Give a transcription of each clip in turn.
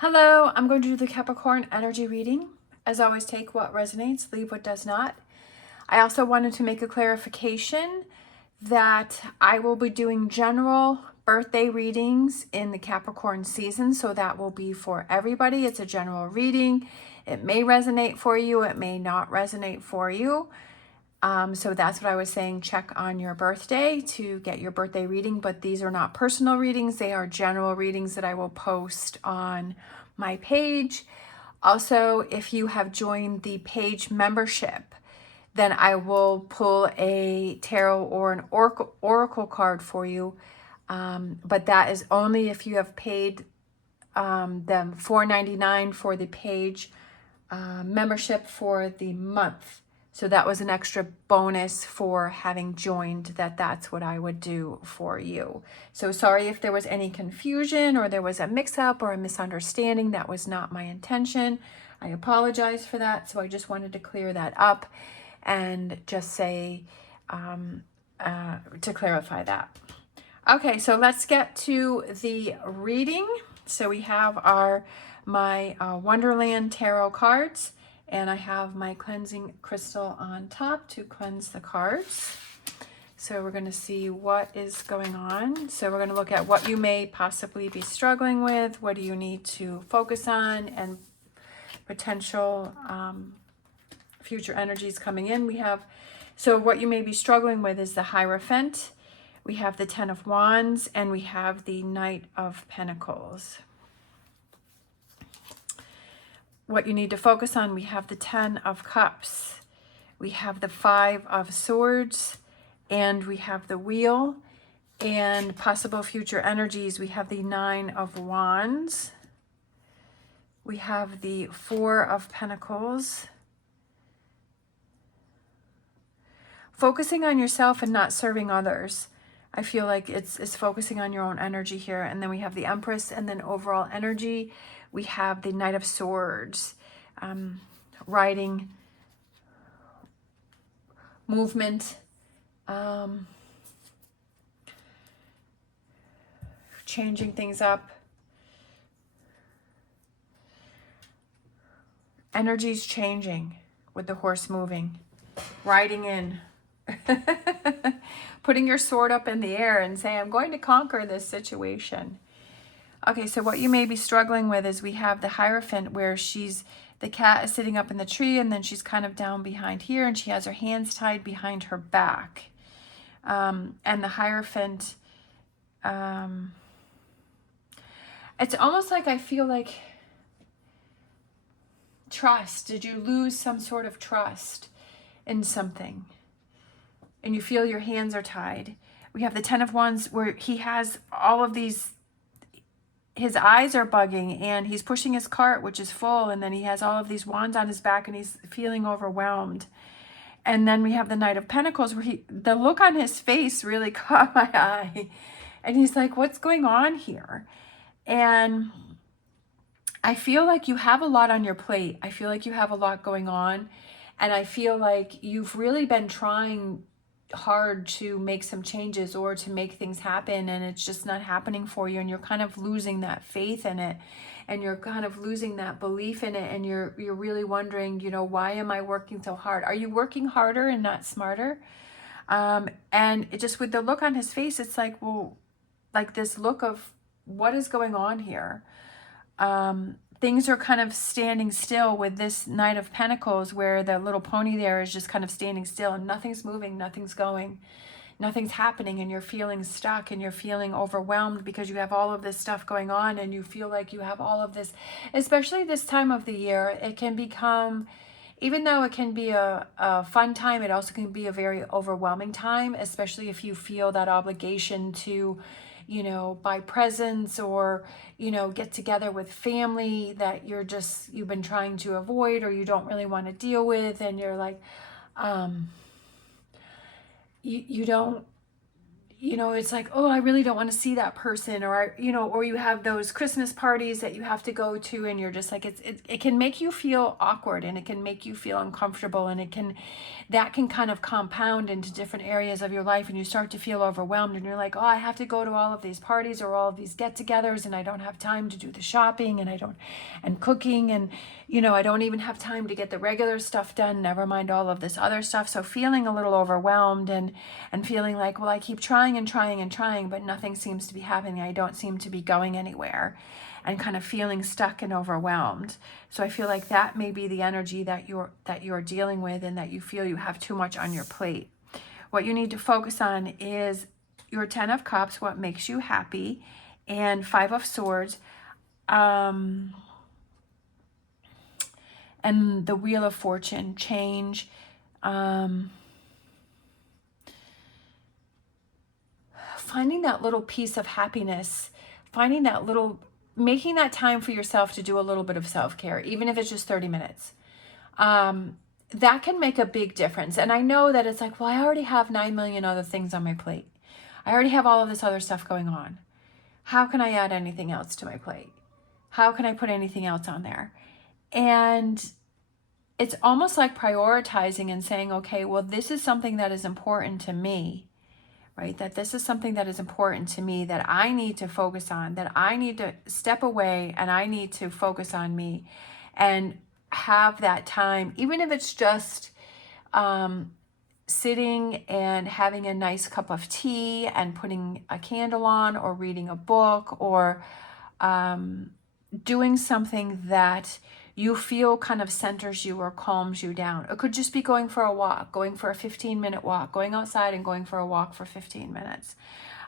Hello, I'm going to do the Capricorn energy reading. As always, take what resonates, leave what does not. I also wanted to make a clarification that I will be doing general birthday readings in the Capricorn season, so that will be for everybody. It's a general reading. It may resonate for you, it may not resonate for you. So that's what I was saying, check on your birthday to get your birthday reading, but these are not personal readings. They are general readings that I will post on my page. Also, if you have joined the page membership, then I will pull a tarot or an oracle card for you. But that is only if you have paid them $4.99 for the page membership for the month. So that was an extra bonus for having joined, that's what I would do for you. So sorry if there was any confusion or there was a mix-up or a misunderstanding. That was not my intention. I apologize for that. So I just wanted to clear that up and just say, to clarify that. Okay, so let's get to the reading. So we have my Wonderland Tarot cards, and I have my cleansing crystal on top to cleanse the cards. So we're going to see what is going on. So we're going to look at what you may possibly be struggling with, what do you need to focus on, and potential future energies coming in. So what you may be struggling with is the Hierophant. We have the Ten of Wands, and we have the Knight of Pentacles. What you need to focus on, we have the Ten of Cups. We have the Five of Swords, and we have the Wheel. And possible future energies, we have the Nine of Wands. We have the Four of Pentacles. Focusing on yourself and not serving others. I feel like it's focusing on your own energy here. And then we have the Empress, and then overall energy, we have the Knight of Swords, riding, movement, changing things up. Energy's changing with the horse moving, riding in. Putting your sword up in the air and saying, I'm going to conquer this situation. Okay, so what you may be struggling with is we have the Hierophant, where the cat is sitting up in the tree, and then she's kind of down behind here, and she has her hands tied behind her back. And the Hierophant, it's almost like I feel like trust. Did you lose some sort of trust in something? And you feel your hands are tied. We have the Ten of Wands, where he has all of these, his eyes are bugging, and he's pushing his cart, which is full, and then he has all of these wands on his back, and he's feeling overwhelmed. And then we have the Knight of Pentacles, where the look on his face really caught my eye. And he's like, what's going on here? And I feel like you have a lot on your plate. I feel like you have a lot going on. And I feel like you've really been trying hard to make some changes or to make things happen, and it's just not happening for you, and you're kind of losing that faith in it, and you're kind of losing that belief in it, and you're really wondering, why am I working so hard? Are you working harder and not smarter? And it just, with the look on his face, it's like, well, like this look of what is going on here. Things are kind of standing still with this Knight of Pentacles, where the little pony there is just kind of standing still, and nothing's moving, nothing's going, nothing's happening, and you're feeling stuck, and you're feeling overwhelmed because you have all of this stuff going on, and you feel like you have all of this, especially this time of the year. It can become, even though it can be a fun time, it also can be a very overwhelming time, especially if you feel that obligation to, buy presents or, get together with family that you've been trying to avoid, or you don't really want to deal with. And you're like, you don't, you know, it's like, oh, I really don't want to see that person, or you know, or you have those Christmas parties that you have to go to, and you're just like, it can make you feel awkward, and it can make you feel uncomfortable, and that can kind of compound into different areas of your life, and you start to feel overwhelmed, and you're like, oh, I have to go to all of these parties or all of these get-togethers, and I don't have time to do the shopping, and cooking, and you know, I don't even have time to get the regular stuff done, never mind all of this other stuff. So feeling a little overwhelmed, and feeling like, well, I keep trying and trying and trying, but nothing seems to be happening. I don't seem to be going anywhere, and kind of feeling stuck and overwhelmed. So I feel like that may be the energy that you're dealing with, and that you feel you have too much on your plate. What you need to focus on is your 10 of Cups, what makes you happy, and 5 of Swords, and the Wheel of Fortune, change, finding that little piece of happiness, finding that little, making that time for yourself to do a little bit of self-care, even if it's just 30 minutes. That can make a big difference. And I know that it's like, well, I already have 9 million other things on my plate. I already have all of this other stuff going on. How can I add anything else to my plate? How can I put anything else on there? And it's almost like prioritizing and saying, okay, well, this is something that is important to me, right? That this is something that is important to me, that I need to focus on, that I need to step away, and I need to focus on me and have that time, even if it's just sitting and having a nice cup of tea and putting a candle on, or reading a book, or doing something that you feel kind of centers you or calms you down. It could just be going for a walk, going for a 15-minute walk, going outside and going for a walk for 15 minutes.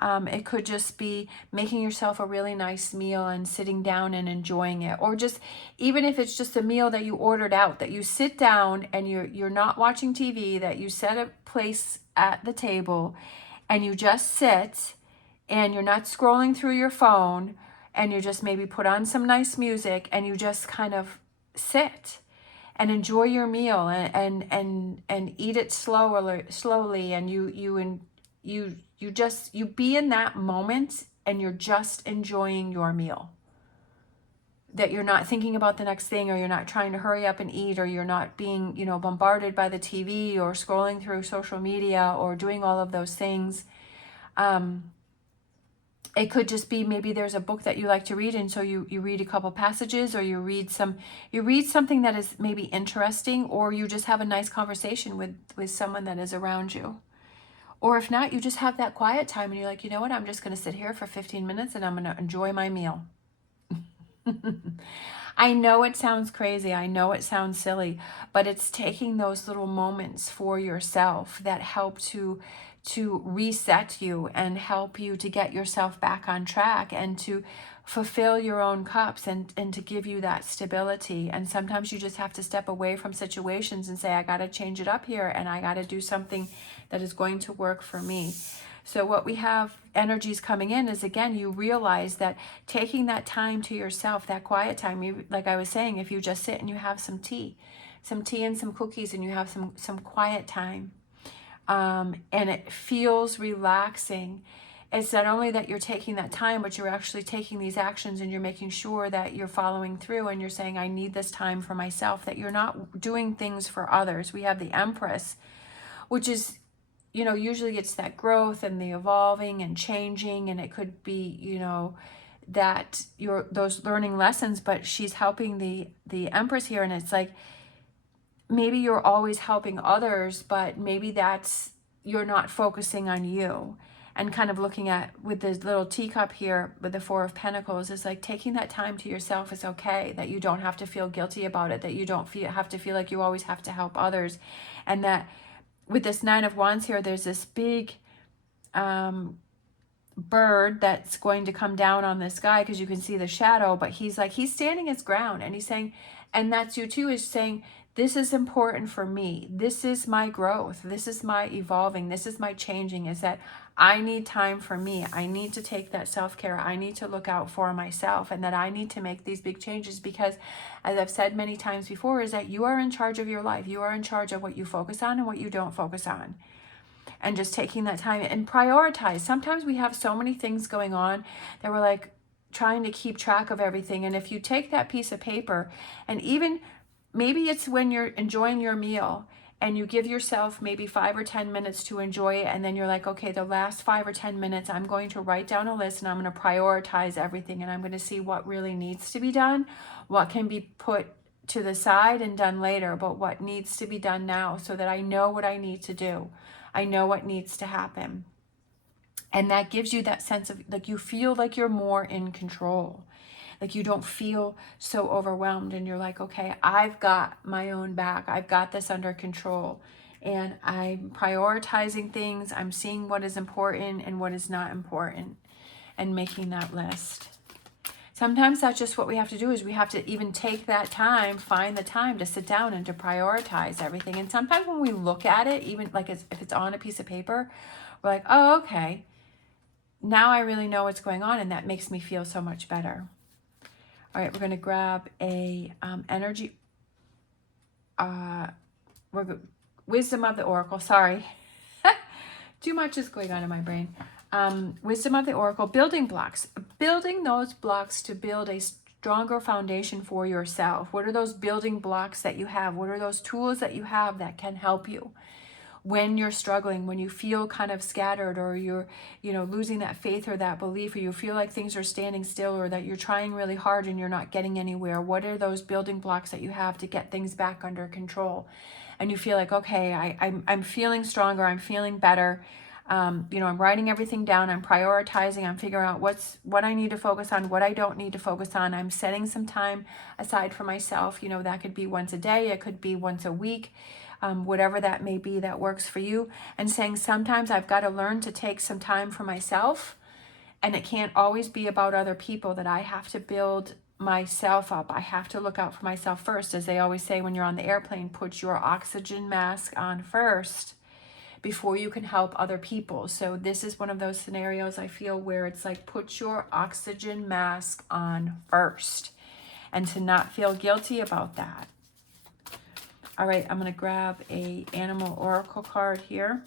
It could just be making yourself a really nice meal and sitting down and enjoying it. Or just, even if it's just a meal that you ordered out, that you sit down and you're not watching TV, that you set a place at the table and you just sit, and you're not scrolling through your phone, and you just maybe put on some nice music, and you just kind of sit and enjoy your meal, and eat it slowly, and you be in that moment, and you're just enjoying your meal. That you're not thinking about the next thing, or you're not trying to hurry up and eat, or you're not being, you know, bombarded by the TV or scrolling through social media or doing all of those things. It could just be, maybe there's a book that you like to read, and so you read a couple passages, or you read something that is maybe interesting, or you just have a nice conversation with someone that is around you. Or if not, you just have that quiet time, and you're like, you know what, I'm just going to sit here for 15 minutes and I'm going to enjoy my meal. I know it sounds crazy. I know it sounds silly, but it's taking those little moments for yourself that help to reset you and help you to get yourself back on track, and to fulfill your own cups, and to give you that stability. And sometimes you just have to step away from situations and say, I got to change it up here, and I got to do something that is going to work for me. So what we have energies coming in is, again, you realize that taking that time to yourself, that quiet time, like I was saying, if you just sit and you have some tea and some cookies, and you have some quiet time, and it feels relaxing. It's not only that you're taking that time, but you're actually taking these actions, and you're making sure that you're following through, and you're saying, I need this time for myself, that you're not doing things for others. We have the Empress, which is, you know, usually it's that growth and the evolving and changing, and it could be, you know, that those learning lessons, but she's helping the Empress here, and it's like, maybe you're always helping others, but maybe you're not focusing on you. And kind of looking at, with this little teacup here with the 4 of Pentacles, is like, taking that time to yourself is okay, that you don't have to feel guilty about it, that you don't have to feel like you always have to help others. And that with this 9 of Wands here, there's this big bird that's going to come down on this guy, because you can see the shadow, but he's standing his ground, and he's saying, and that's you too, is saying, this is important for me. This is my growth. This is my evolving. This is my changing, is that I need time for me. I need to take that self-care. I need to look out for myself, and that I need to make these big changes, because, as I've said many times before, is that you are in charge of your life. You are in charge of what you focus on and what you don't focus on. and just taking that time and prioritize. Sometimes we have so many things going on that we're like trying to keep track of everything. And if you take that piece of paper, and even maybe it's when you're enjoying your meal and you give yourself maybe 5 or 10 minutes to enjoy it, and then you're like, okay, the last 5 or 10 minutes, I'm going to write down a list and I'm going to prioritize everything, and I'm going to see what really needs to be done, what can be put to the side and done later, but what needs to be done now, so that I know what I need to do. I know what needs to happen. And that gives you that sense of, like, you feel like you're more in control. Like you don't feel so overwhelmed, and you're like, okay, I've got my own back. I've got this under control, and I'm prioritizing things. I'm seeing what is important and what is not important, and making that list. Sometimes that's just what we have to do, is we have to even take that time, find the time to sit down and to prioritize everything. And sometimes when we look at it, even like if it's on a piece of paper, we're like, oh, okay, now I really know what's going on, and that makes me feel so much better. All right, we're going to grab a energy, wisdom of the oracle. Sorry, too much is going on in my brain. Wisdom of the oracle, building blocks. Building those blocks to build a stronger foundation for yourself. What are those building blocks that you have? What are those tools that you have that can help you when you're struggling, when you feel kind of scattered, or you're, losing that faith or that belief, or you feel like things are standing still, or that you're trying really hard and you're not getting anywhere? What are those building blocks that you have to get things back under control? And you feel like, okay, I'm feeling stronger, I'm feeling better. I'm writing everything down, I'm prioritizing, I'm figuring out what I need to focus on, what I don't need to focus on. I'm setting some time aside for myself. That could be once a day, it could be once a week. Whatever that may be that works for you, and saying sometimes I've got to learn to take some time for myself, and it can't always be about other people, that I have to build myself up. I have to look out for myself first. As they always say when you're on the airplane, put your oxygen mask on first before you can help other people. So this is one of those scenarios, I feel, where it's like, put your oxygen mask on first, and to not feel guilty about that. All right, I'm going to grab a animal oracle card here.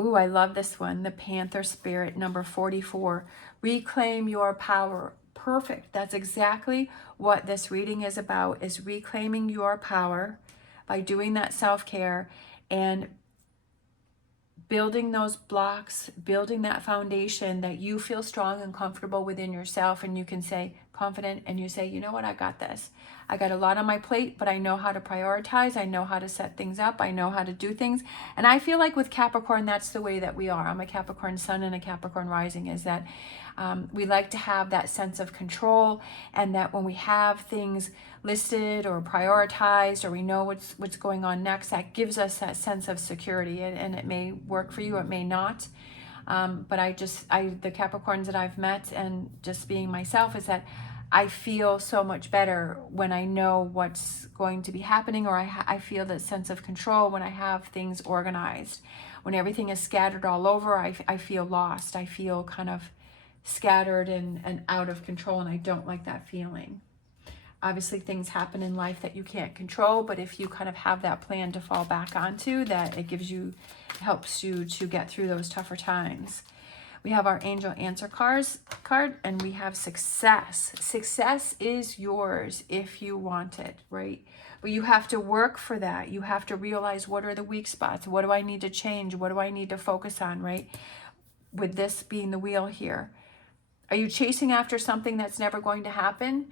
Ooh, I love this one. The Panther Spirit, number 44. Reclaim your power. Perfect. That's exactly what this reading is about, is reclaiming your power by doing that self-care and building those blocks, building that foundation that you feel strong and comfortable within yourself, and you can say, confident, and you say, you know what, I got this. I got a lot on my plate, but I know how to prioritize. I know how to set things up. I know how to do things. And I feel like with Capricorn, that's the way that we are. I'm a Capricorn sun and a Capricorn rising, is that we like to have that sense of control, and that when we have things listed or prioritized, or we know what's going on next, that gives us that sense of security. And it may work for you, it may not. But the Capricorns that I've met, and just being myself, is that I feel so much better when I know what's going to be happening, or I feel that sense of control when I have things organized. When everything is scattered all over, I feel lost. I feel kind of scattered and out of control, and I don't like that feeling. Obviously, things happen in life that you can't control, but if you kind of have that plan to fall back onto, that it helps you to get through those tougher times. We have our Angel Answer card, and we have success. Success is yours if you want it, right? But you have to work for that. You have to realize, what are the weak spots? What do I need to change? What do I need to focus on, right? With this being the wheel here. Are you chasing after something that's never going to happen?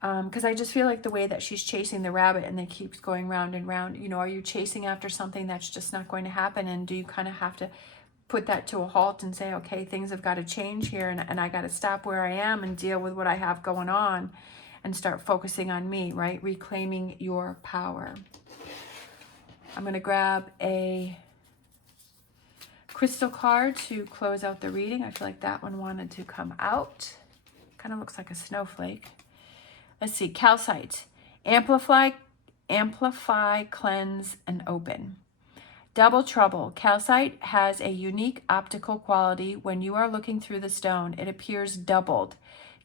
Because I just feel like the way that she's chasing the rabbit, and it keeps going round and round. Are you chasing after something that's just not going to happen? And do you kind of have to put that to a halt and say, okay, things have got to change here, and I got to stop where I am and deal with what I have going on and start focusing on me, right? Reclaiming your power. I'm going to grab a crystal card to close out the reading. I feel like that one wanted to come out. Kind of looks like a snowflake. Let's see, calcite. Amplify, cleanse, and open. Double trouble. Calcite has a unique optical quality. When you are looking through the stone, it appears doubled.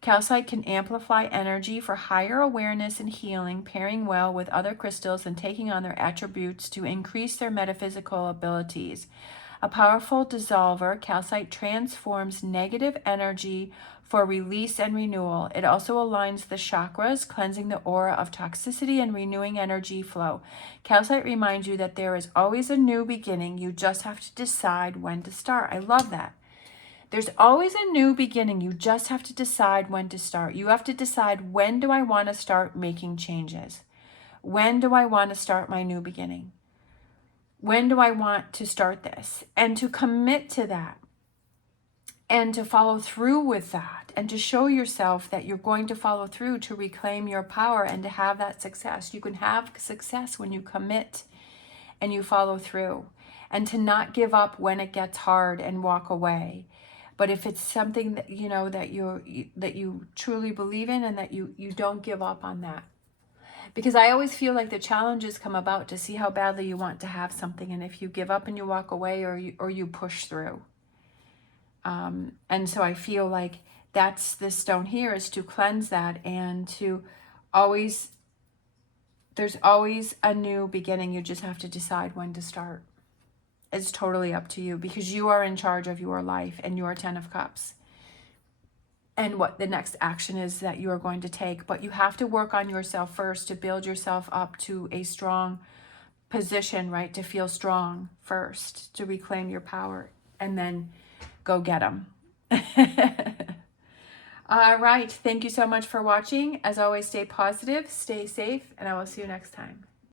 Calcite can amplify energy for higher awareness and healing, pairing well with other crystals and taking on their attributes to increase their metaphysical abilities. A powerful dissolver, calcite transforms negative energy for release and renewal. It also aligns the chakras, cleansing the aura of toxicity and renewing energy flow. Calcite reminds you that there is always a new beginning. You just have to decide when to start. I love that. There's always a new beginning. You just have to decide when to start. You have to decide, when do I want to start making changes? When do I want to start my new beginning? When do I want to start this? And to commit to that and to follow through with that and to show yourself that you're going to follow through to reclaim your power and to have that success. You can have success when you commit and you follow through, and to not give up when it gets hard and walk away. But if it's something that you know that you truly believe in, and that you don't give up on that. Because I always feel like the challenges come about to see how badly you want to have something, and if you give up and you walk away, or you push through. And so I feel like that's this stone here, is to cleanse that, and to always, there's always a new beginning. You just have to decide when to start. It's totally up to you, because you are in charge of your life and your 10 of Cups and what the next action is that you are going to take. But you have to work on yourself first to build yourself up to a strong position, right? To feel strong first, to reclaim your power, and then go get them. All right. Thank you so much for watching. As always, stay positive, stay safe, and I will see you next time.